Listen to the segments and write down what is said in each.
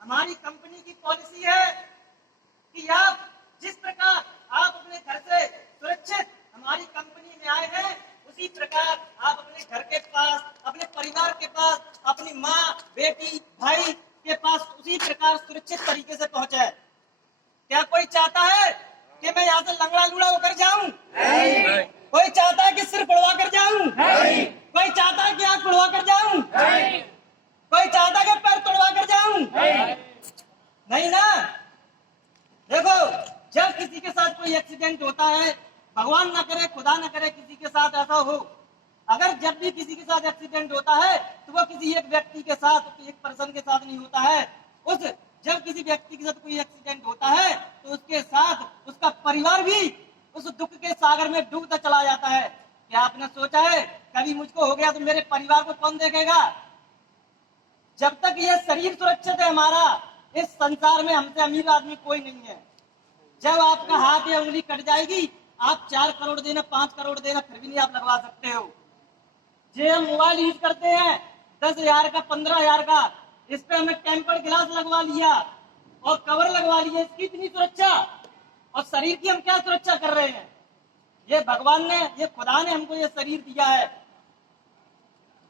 हमारी कंपनी की पॉलिसी है कि आप जिस प्रकार आप अपने घर से सुरक्षित हमारी कंपनी में आए हैं, उसी प्रकार आप अपने घर के पास, अपने परिवार के पास, अपनी माँ, बेटी, भाई के पास उसी प्रकार सुरक्षित तरीके से पहुंचे। क्या कोई चाहता है कि मैं यहाँ से लंगड़ा लूड़ा होकर जाऊं? नहीं। कोई चाहता है कि सिर उड़वा कर जाऊं? नहीं। कोई चाहता है कि आंख उड़वा कर जाऊं? नहीं। कोई चाहता है कि पैर तोड़वा कर जाऊं? नहीं। नहीं ना। देखो, जब किसी के साथ कोई एक्सीडेंट होता है, भगवान ना करे, खुदा ना करे किसी के साथ ऐसा हो, अगर जब भी किसी के साथ एक्सीडेंट होता है तो वो किसी एक व्यक्ति के साथ, एक पर्सन के साथ नहीं होता है। जब किसी व्यक्ति के साथ कोई एक्सीडेंट होता है तो उसके साथ उसका परिवार भी उस दुख के सागर में डूबता चला जाता है। क्या आपने सोचा है कभी मुझको हो गया तो मेरे परिवार को कौन देखेगा? जब तक ये शरीर सुरक्षित है हमारा, इस संसार में हमसे अमीर आदमी कोई नहीं है। जब आपका हाथ या उंगली कट जाएगी, आप 4 करोड़ देना, 5 करोड़ देना, फिर भी नहीं आप लगवा सकते हो। जो हम मोबाइल यूज करते हैं 10,000 का, 15,000 का, इस पे हमने टेम्पर्ड ग्लास लगवा लिया और कवर लगवा लिया, इसकी इतनी सुरक्षा, और शरीर की हम क्या सुरक्षा कर रहे हैं? ये भगवान ने, ये खुदा ने हमको ये शरीर दिया है।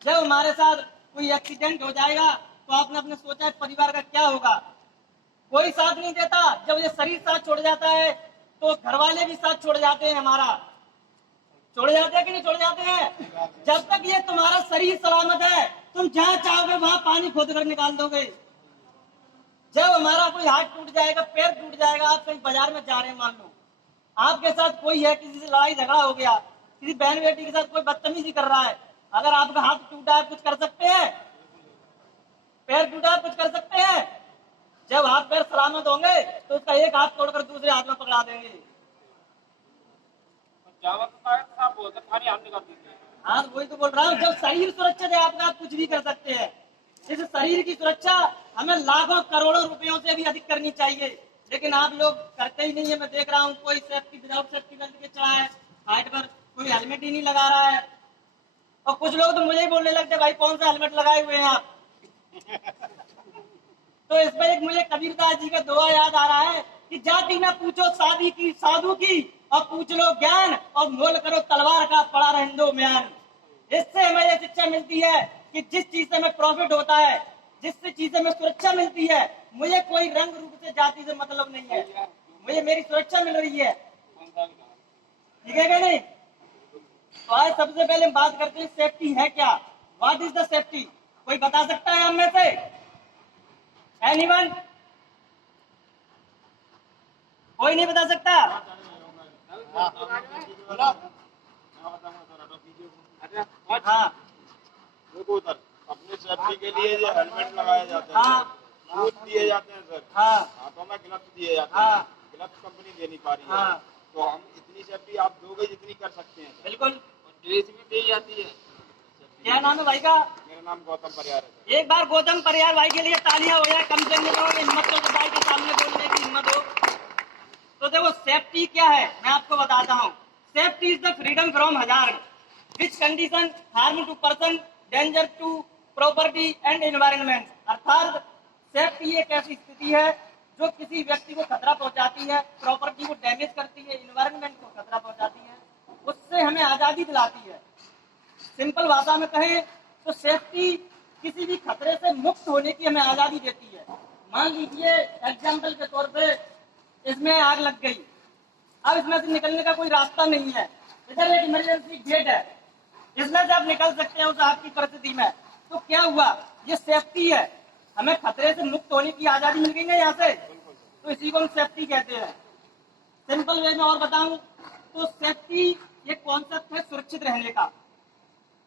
जब हमारे साथ कोई एक्सीडेंट हो जाएगा तो आपने अपने सोचा है परिवार का क्या होगा? कोई साथ नहीं देता। जब ये शरीर साथ छोड़ जाता है तो घर वाले भी साथ छोड़ जाते हैं, हमारा छोड़ जाते हैं कि नहीं छोड़ जाते हैं? जब तक ये तुम्हारा शरीर सलामत है, तुम जहां चाहोगे वहां पानी खोद कर निकाल दोगे। जब हमारा कोई हाथ टूट जाएगा, पैर टूट जाएगा, आप कहीं बाजार में जा रहे हैं, मान लो आपके साथ कोई है, किसी से लड़ाई झगड़ा हो गया, किसी बहन बेटी के साथ कोई बदतमीजी कर रहा है, अगर आपका हाथ टूटा है कुछ कर सकते हैं? पैर टूटा है कुछ कर सकते हैं? जब हाथ पैर सलामत होंगे तो उसका एक हाथ तोड़कर दूसरे हाथ में पकड़ा देंगे। हाँ, वही तो बोल रहा हूँ, जब शरीर सुरक्षित है आपका, आप कुछ भी कर सकते हैं। इस शरीर की सुरक्षा हमें लाखों करोड़ों रुपयों से भी अधिक करनी चाहिए, लेकिन आप लोग करते ही नहीं है। मैं देख रहा हूँ कोई सेफ्टी विदाउट सेफ्टी बेल्ट के चढ़ा है हाइट पर, कोई हेलमेट ही नहीं लगा रहा है, और कुछ लोग तो मुझे ही बोलने लगते भाई कौन सा हेलमेट लगाए हुए हैं आप। तो इस पर एक मुझे कबीरदास जी का दोहा याद आ रहा है कि जाति न पूछो शादी की साधु की, और पूछ लो ज्ञान, और मोल करो तलवार का पड़ा रहंदो म्यान। इससे हमें यह शिक्षा मिलती है कि जिस चीज से हमें प्रॉफिट होता है, जिस चीज से हमें सुरक्षा मिलती है, मुझे कोई रंग रूप से जाति से मतलब नहीं है, मुझे मेरी सुरक्षा मिल रही है। ठीक है कि नहीं? तो आज सबसे पहले हम बात करते हैं सेफ्टी है क्या? What is the safety? कोई बता सकता है हम में से? एनीवन? कोई नहीं बता सकता? हाँ, देखो सर, अपने सेफ्टी के लिए जो हेलमेट लगाए जाते हैं, हाँ, शूज दिए जाते हैं सर, हाँ, हाथों में ग्लव्स दिए जाते हैं, हाँ, ग्लव्स कंपनी दे नहीं पा रही है, हाँ, तो हम इतनी सेफ्टी आप दोगे जितनी कर सकते हैं। बिल्कुल। ड्रेस भी दी जाती है। क्या नाम है भाई का? मेरा नाम गौतम परिहार है। एक बार गौतम परिहार भाई के लिए तालियां हो जाए, कम से कम हिम्मत तो भाई के सामने बोलने की हिम्मत हो। तो देखो सेफ्टी क्या है मैं आपको बताता हूँ। Safety is the freedom from hazard which condition harm to person, danger to property and environment. अर्थात सेफ्टी एक ऐसी स्थिति है जो किसी व्यक्ति को खतरा पहुंचाती है, प्रॉपर्टी को डैमेज करती है, एनवायरनमेंट को खतरा पहुंचाती है, उससे हमें आजादी दिलाती है। सिंपल भाषा में कहें तो सेफ्टी किसी भी खतरे से मुक्त होने की हमें आजादी देती है। मान लीजिए एग्जाम्पल के तौर पे इसमें आग लग गई, अब इसमें से निकलने का कोई रास्ता नहीं है, इधर एक इमरजेंसी गेट है, इसमें से आप निकल सकते हैं उस आग की परिस्थिति में, तो क्या हुआ? ये सेफ्टी है, हमें खतरे से मुक्त होने की आजादी मिल गई ना यहाँ से, तो इसी को हम सेफ्टी कहते हैं। सिंपल वे में और बताऊं तो सेफ्टी ये कॉन्सेप्ट है सुरक्षित रहने का,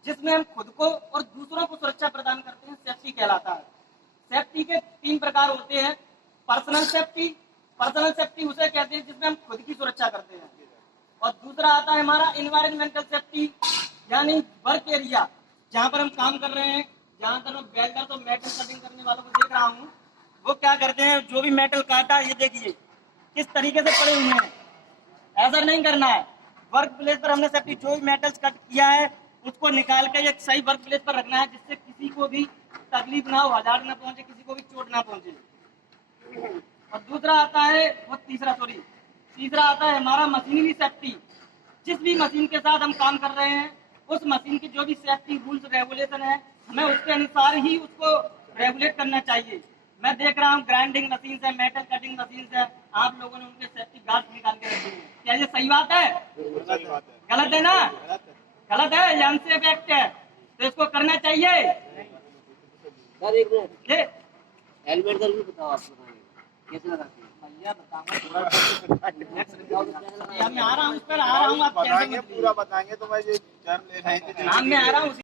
जिसमें हम खुद को और दूसरों को सुरक्षा प्रदान करते हैं, सेफ्टी कहलाता है। सेफ्टी के 3 प्रकार होते हैं। पर्सनल सेफ्टी, पर्सनल सेफ्टी उसे कहते हैं जिसमें हम खुद की सुरक्षा करते हैं, और दूसरा आता है हमारा एनवायरमेंटल सेफ्टी, यानी वर्क एरिया, जहाँ पर हम काम कर रहे हैं, जहाँ पर मैं बैठकर तो मेटल कटिंग करने वालों को देख रहा हूँ, वो क्या करते हैं, जो भी मेटल काटा ये देखिए किस तरीके से पड़े हुए हैं, ऐसा नहीं करना है। वर्क प्लेस पर हमने सेफ्टी जो भी मेटल्स कट किया है उसको निकाल कर एक सही वर्क प्लेस पर रखना है, जिससे किसी को भी तकलीफ ना हो, हजार्ड ना पहुंचे, किसी को भी चोट ना पहुंचे। और दूसरा आता है तीसरा आता है हमारा मशीनरी सेफ्टी। जिस भी मशीन के साथ हम काम कर रहे हैं उस मशीन की जो भी सेफ्टी रूल्स रेगुलेशन है हमें उसके अनुसार ही उसको रेगुलेट करना चाहिए। मैं देख रहा हूँ ग्राइंडिंग मशीन है, मेटल कटिंग मशीन है, आप लोगों ने उनके सेफ्टी गार्ड निकाल के रखे हैं। क्या ये सही बात है? सही बात है। गलत है ना? गलत है, ये अनसेफ एक्ट है, तो इसको करना चाहिए। सर एक मिनट, ये हेलमेट का भी बताओ, आप बताएंगे कैसे लगाते हैं? भैया बताऊंगा, मैं आ रहा हूँ, उस पर आ रहा हूँ, आप कैसे बताएंगे, पूरा बताएंगे तो मैं ये टर्म ले रहे हैं। नाम में आ रहा हूँ।